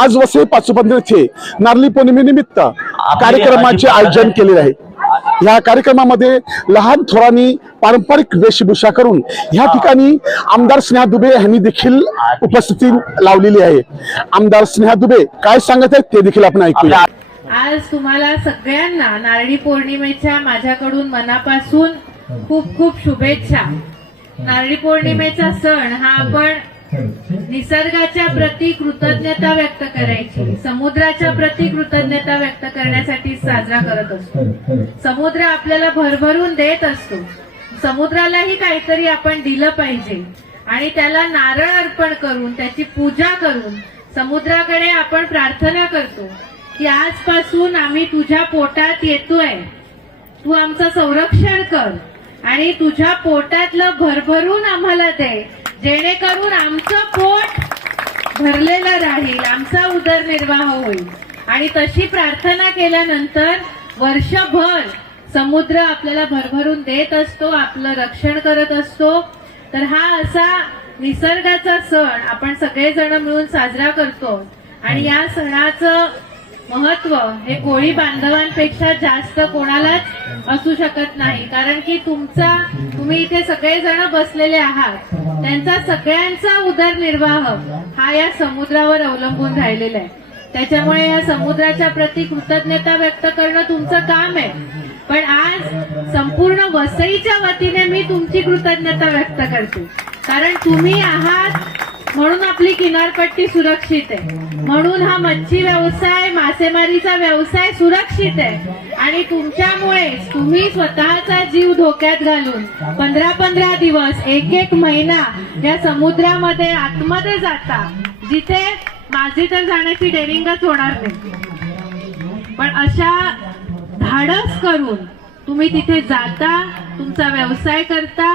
आज वसई पाचोबंदर येथे नारळी पौर्णिमेनिमित्त कार्यक्रमाचे आयोजन केलेले आहे. या कार्यक्रमामध्ये लहान थोरांनी पारंपरिक वेशभूषा करून या ठिकाणी आमदार स्नेहा दुबे यांनी देखील उपस्थिती लावलेली आहे. आमदार स्नेहा दुबे काय सांगत आहेत ते देखील आपण ऐकूया. आज तुम्हाला सगळ्यांना नारळी पौर्णिमेच्या माझ्याकडून मनापासून खूप खूप शुभेच्छा. नारळी पौर्णिमेचा सण हा आपण निसर्गाच्या प्रती कृतज्ञता व्यक्त करायची. समुद्राच्या प्रती कृतज्ञता व्यक्त करण्यासाठी साजरा करत. असतो. समुद्र आपल्याला भरभरून देत असतो. समुद्रालाही काहीतरी आपण दिलं पाहिजे. आणि त्याला नारळ अर्पण करून त्याची पूजा करून समुद्राकडे आपण प्रार्थना करतो की आजपासून आम्ही तुझ्या पोटात येतोय. तू आमचं संरक्षण कर आणि तुझ्या पोटातलं भरभरून आम्हाला दे. जेणेकरून आमचं पोट भरलेलं राहील आमचा उदरनिर्वाह होईल. आणि तशी प्रार्थना केल्यानंतर वर्षभर समुद्र आपल्याला भरभरून देत असतो आपलं रक्षण करत असतो. तर हा असा निसर्गाचा सण आपण सगळेजण मिळून साजरा करतो. आणि या सणाचं महत्त्व हे कोळी बांधवांपेक्षा जास्त कोणालाच असू शकत नाही. कारण की तुमचा तुम्ही इथे सगळेजण बसलेले आहात. त्यांचा सगळ्यांचा उदरनिर्वाह हा या समुद्रावर अवलंबून राहिलेला आहे. त्याच्यामुळे या समुद्राच्या प्रती कृतज्ञता व्यक्त करणं तुमचं काम आहे. पण आज संपूर्ण वसईच्या वतीने मी तुमची कृतज्ञता व्यक्त करते. कारण तुम्ही आहात म्हणून आपली किनारपट्टी सुरक्षित आहे. म्हणून हा मच्छी व्यवसाय मासेमारीचा व्यवसाय सुरक्षित आहे. आणि तुमच्यामुळे तुम्ही स्वतःचा जीव धोक्यात घालून पंधरा पंधरा दिवस एक एक महिना या समुद्रामध्ये आतमध्ये जाता. जिथे माझी तर जाण्याची डेरिंगच होणार नाही. पण अशा धाडस करून तुम्ही तिथे जाता तुमचा व्यवसाय करता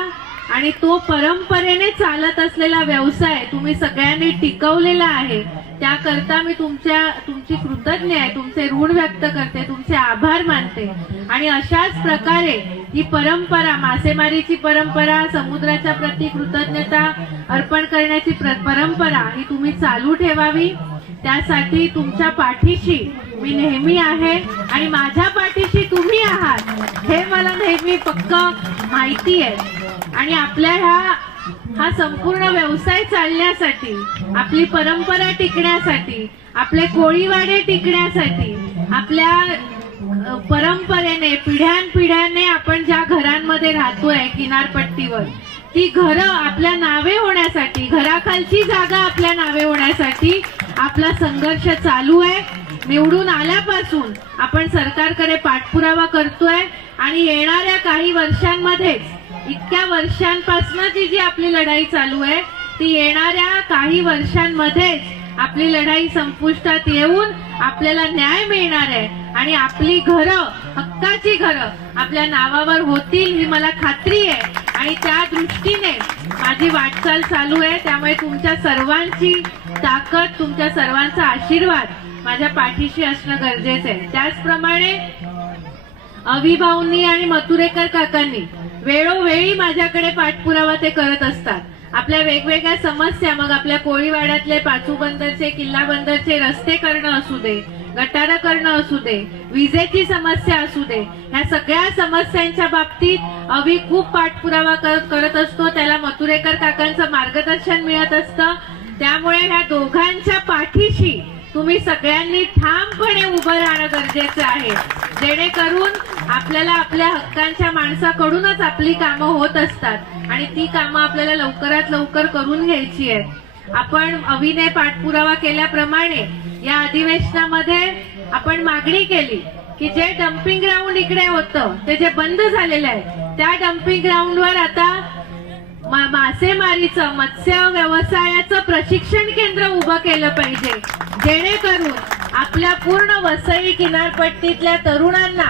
आणि तो परंपरेने चालत असलेला व्यवसाय तुम्ही सगळ्यांनी टिकवलेला आहे त्याकरता मी तुमच्या तुमची कृतज्ञ आहे तुमचे ऋण व्यक्त करते तुमचे आभार मानते. आणि अशाच प्रकारे ही परंपरा मासेमारीची परंपरा समुद्राच्या प्रती कृतज्ञता अर्पण करण्याची प्र- परंपरा ही तुम्ही चालू ठेवावी. त्यासाठी तुमच्या पाठीशी मी नेहमी आहे आणि माझ्या पाठीशी तुम्ही आहात हे मला नेहमी पक्क माहिती आहे. आणि आपल्या ह्या हा संपूर्ण व्यवसाय चालण्यासाठी आपली परंपरा टिकण्यासाठी आपले कोळीवाडे टिकण्यासाठी आपल्या परंपरेने पिढ्यानपिढ्याने आपण ज्या घरांमध्ये राहतोय किनारपट्टीवर ती घरं आपल्या नावे होण्यासाठी घराखालची जागा आपल्या नावे होण्यासाठी आपला संघर्ष चालू आहे. निवडून आल्यापासून आपण सरकारकडे पाठपुरावा करतोय आणि येणाऱ्या काही वर्षांमध्येच इतक्या वर्षांपासूनची जी आपली लढाई चालू आहे ती येणाऱ्या काही वर्षांमध्येच आपली लढाई संपुष्टात येऊन आपल्याला न्याय मिळणार आहे. आणि आपली घरं हक्काची घरं आपल्या नावावर होतील ही मला खात्री आहे. आणि त्या दृष्टीने माझी वाटचाल चालू आहे. त्यामुळे तुमच्या सर्वांची ताकद तुमच्या सर्वांचा आशीर्वाद माझ्या पाठीशी असणं गरजेचं आहे. त्याचप्रमाणे अविभाऊंनी आणि मथुरेकर काकांनी वेळोवेळी माझ्याकडे पाठपुरावा ते करत असतात. आपल्या वेगवेगळ्या समस्या मग आपल्या कोळीवाड्यातले पाचू बंदरचे किल्ला बंदरचे रस्ते करणं असू दे गटारं करणं असू दे विजेची समस्या असू दे ह्या सगळ्या समस्यांच्या बाबतीत अभि खूप पाठपुरावा कर- करत असतो. त्याला मथुरेकर काकांचं मार्गदर्शन मिळत असतं. त्यामुळे ह्या दोघांच्या पाठीशी तुम्ही सगळ्यांनी ठामपणे उभं राहणं गरजेचं आहे. जेणेकरून आपल्याला आपल्या हक्कांच्या माणसाकडूनच आपली कामं होत असतात. आणि ती कामं आपल्याला लवकरात लवकर करून घ्यायची आहेत. आपण अविनय पाठपुरावा केल्याप्रमाणे या अधिवेशनामध्ये आपण मागणी केली की जे डम्पिंग ग्राउंड इकडे होतं ते जे बंद झालेलं आहे त्या डम्पिंग ग्राउंडवर आता मा- मासेमारीचं मत्स्य व्यवसायाचं प्रशिक्षण केंद्र उभं केलं पाहिजे. जेणेकरून आपल्या पूर्ण वसई किनारपट्टीतल्या तरुणांना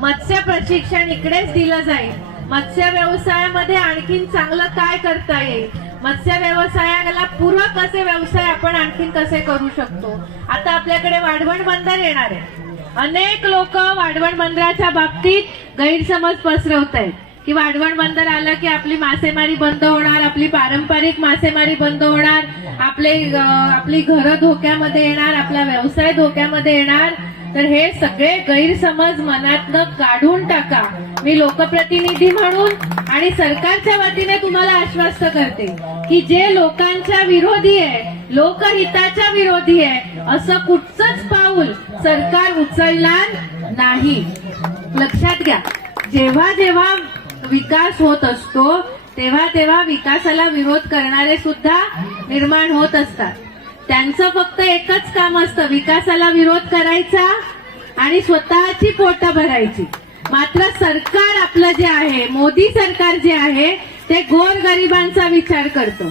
मत्स्य प्रशिक्षण इकडेच दिलं जाईल. मत्स्य व्यवसायामध्ये आणखीन चांगलं काय करता येईल? मत्स्य व्यवसायाला पूरक असे व्यवसाय आपण आणखीन कसे करू शकतो? आता आपल्याकडे वाढवण बंदर येणार आहे. अनेक लोक वाढवण बंदराच्या बाबतीत गैरसमज पसरवत आहेत की वाढवण बंदर आलं की आपली मासेमारी बंद होणार आपली पारंपरिक मासेमारी बंद होणार आपले आपली घरं धोक्यामध्ये येणार आपला व्यवसाय धोक्यामध्ये येणार तर हे सगळे गैरसमज मनातनं काढून टाका. मी लोकप्रतिनिधी म्हणून आणि सरकारच्या वतीने तुम्हाला आश्वस्त करते की जे लोकांच्या विरोधी आहे लोकहिताच्या विरोधी आहे असं कुठचंच पाऊल सरकार उचलणार नाही. लक्षात घ्या. जेव्हा जेव्हा विकास होत असतो तेव्हा तेव्हा विकासाला विरोध करणारे सुद्धा निर्माण होत असतात. त्यांचं फक्त एकच काम असतं विकासाला विरोध करायचा आणि स्वतःची पोटं भरायची. मात्र सरकार आपलं जे आहे मोदी सरकार जे आहे ते गोरगरिबांचा विचार करतं.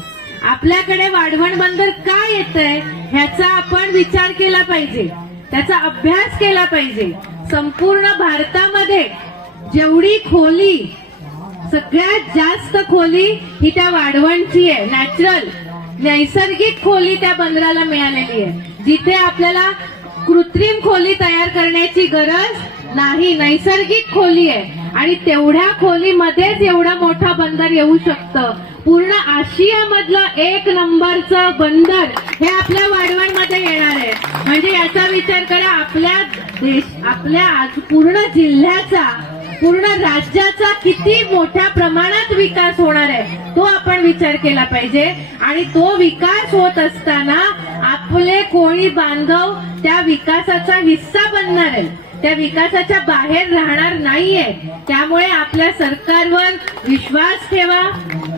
आपल्याकडे वाढवण बंदर का येत आहे ह्याचा आपण विचार केला पाहिजे. त्याचा अभ्यास केला पाहिजे. संपूर्ण भारतामध्ये जेवढी खोली सगळ्यात जास्त खोली ही त्या वाढवणची आहे. नॅचरल नैसर्गिक खोली त्या बंदराला मिळालेली आहे. जिथे आपल्याला कृत्रिम खोली तयार करण्याची गरज नाही नैसर्गिक खोली आहे. आणि तेवढ्या खोलीमध्येच एवढा मोठा बंदर येऊ शकतं. पूर्ण आशिया मधलं एक नंबरचं बंदर हे आपल्या वाढवणमध्ये येणार आहे. म्हणजे याचा विचार करा आपल्या देश आपल्या आज पूर्ण जिल्ह्याचा पूर्ण राज्याचा किती मोठ्या प्रमाणात विकास होणार आहे तो आपण विचार केला पाहिजे. आणि तो विकास होत असताना आपले कोळी बांधव त्या विकासाचा हिस्सा बनणार आहे त्या विकासाच्या बाहेर राहणार नाहीये. त्यामुळे आपल्या सरकारवर विश्वास ठेवा.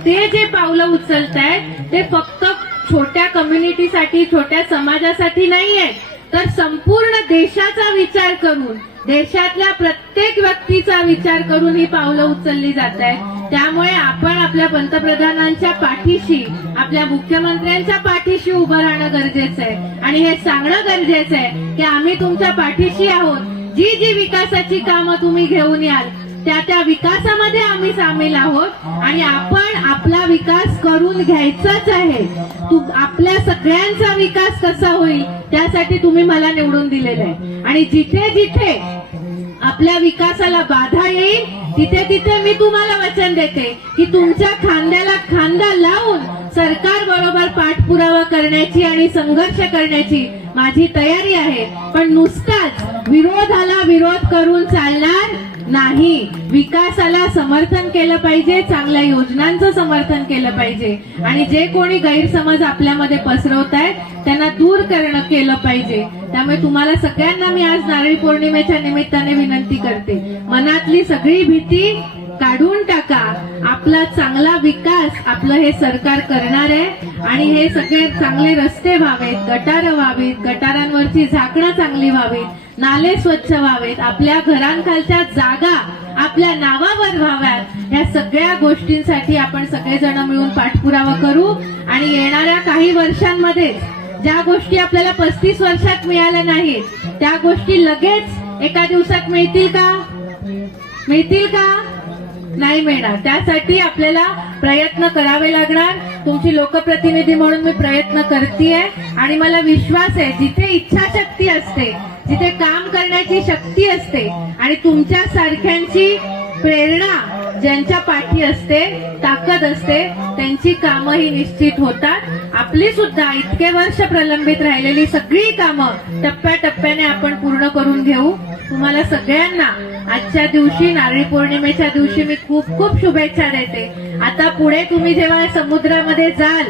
ते जे पावलं उचलतायत ते फक्त छोट्या कम्युनिटीसाठी छोट्या समाजासाठी नाहीये तर संपूर्ण देशाचा विचार करून देशातल्या प्रत्येक व्यक्तीचा विचार करून ही पावलं उचलली जात आहे त्यामुळे आपण आपल्या पंतप्रधानांच्या पाठीशी आपल्या मुख्यमंत्र्यांच्या पाठीशी उभं राहणं गरजेचं आहे. आणि हे सांगणं गरजेचं आहे की आम्ही तुमच्या पाठीशी आहोत. जी जी विकासाची कामं तुम्ही घेऊन याल त्या त्या विकासामध्ये आम्ही सामील आहोत. आणि आपण आपला विकास करून घ्यायचाच आहे. आपल्या सगळ्यांचा विकास कसा होईल त्यासाठी तुम्ही मला निवडून दिलेला आहे. आणि जिथे जिथे आपल्या विकासाला बाधा येईल तिथे तिथे मी तुम्हाला वचन देते की तुमच्या खांद्याला खांदा लावून सरकार बरोबर पाठपुरावा करण्याची आणि संघर्ष करण्याची माझी तयारी आहे. पण नुसताच विरोधाला विरोध करून चालणार नाही. विकासाला समर्थन केलं पाहिजे चांगल्या योजनांचं समर्थन केलं पाहिजे. आणि जे कोणी गैरसमज आपल्यामध्ये पसरवत आहेत त्यांना दूर करणं केलं पाहिजे. त्यामुळे तुम्हाला सगळ्यांना मी आज नारळी पौर्णिमेच्या निमित्ताने विनंती करते. मनातली सगळी भीती काढून टाका. आपला चांगला विकास आपलं हे सरकार करणार आहे. आणि हे सगळे चांगले रस्ते व्हावेत गटार व्हावीत गटारांवरची झाकणं चांगली व्हावीत नाले स्वच्छ व्हावेत आपल्या घरांखालच्या जागा आपल्या नावावर व्हाव्यात. या सगळ्या गोष्टींसाठी आपण सगळेजण मिळून पाठपुरावा करू. आणि येणाऱ्या काही वर्षांमध्ये ज्या गोष्टी आपल्याला पस्तीस वर्षात मिळाल्या नाहीत त्या गोष्टी लगेच एका दिवसात मिळतील का? मिळतील का? नाही मिळणार. त्यासाठी आपल्याला प्रयत्न करावे लागणार. तुमची लोकप्रतिनिधी म्हणून मी प्रयत्न करतेय. आणि मला विश्वास आहे जिथे इच्छाशक्ती असते जिथे काम करण्याची शक्ती असते आणि तुमच्या सारख्यांची प्रेरणा ज्यांच्या पाठी असते ताकद असते त्यांची कामं ही निश्चित होतात. आपली सुद्धा इतके वर्ष प्रलंबित राहिलेली सगळी कामं टप्प्याटप्प्याने आपण पूर्ण करून घेऊ. तुम्हाला सगळ्यांना आजच्या दिवशी नारळी पौर्णिमेच्या दिवशी मी खूप खूप शुभेच्छा देते. आता पुढे तुम्ही जेव्हा समुद्रामध्ये जाल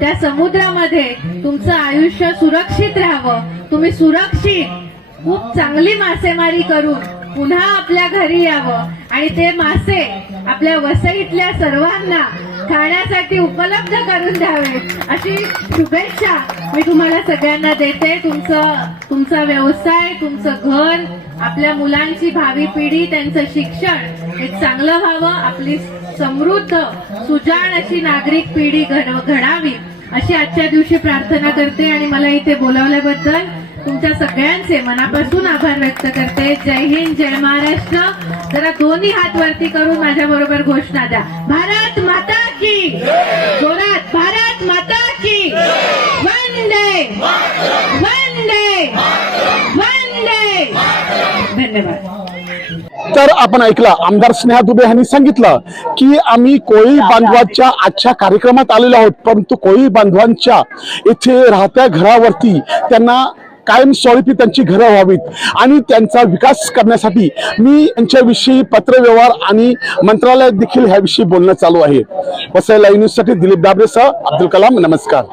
त्या समुद्रामध्ये तुमचं आयुष्य सुरक्षित राहावं. तुम्ही सुरक्षित खूप चांगली मासेमारी करून पुन्हा आपल्या घरी यावं. आणि ते मासे आपल्या वसईतल्या सर्वांना खाण्यासाठी उपलब्ध करून द्यावे. अशी शुभेच्छा मी तुम्हाला सगळ्यांना देते. तुमचं तुमचा व्यवसाय तुमचं घर आपल्या मुलांची भावी पिढी त्यांचं शिक्षण एक चांगलं व्हावं आपली समृद्ध सुजाण अशी नागरिक पिढी घडावी. अशी आजच्या दिवशी प्रार्थना करते आणि मला इथे बोलावल्याबद्दल तुमच्या सगळ्यांचे मनापासून आभार व्यक्त करते. जय हिंद जय महाराष्ट्र. जरा दोन्ही हात वरती करून माझ्या बरोबर घोषणा द्या. भारत माता की जोरात भारत माता की। वंदे। वंदे। वंदे। धन्यवाद। तर आपण ऐकला आमदार स्नेहा दुबे यांनी सांगितलं की आम्ही कोळी बांधवांच्या आजच्या कार्यक्रमात आलेलो आहोत परंतु कोळी बांधवांच्या इथे राहत्या घरावरती त्यांना कायमस्वरूपी त्यांची घरं व्हावीत. आणि त्यांचा विकास करण्यासाठी मी यांच्याविषयी पत्रव्यवहार आणि मंत्रालयात देखील ह्याविषयी बोलणं चालू आहे. वसई लाईव्ह न्यूजसाठी दिलीप दाबरेसह अब्दुल कलाम नमस्कार.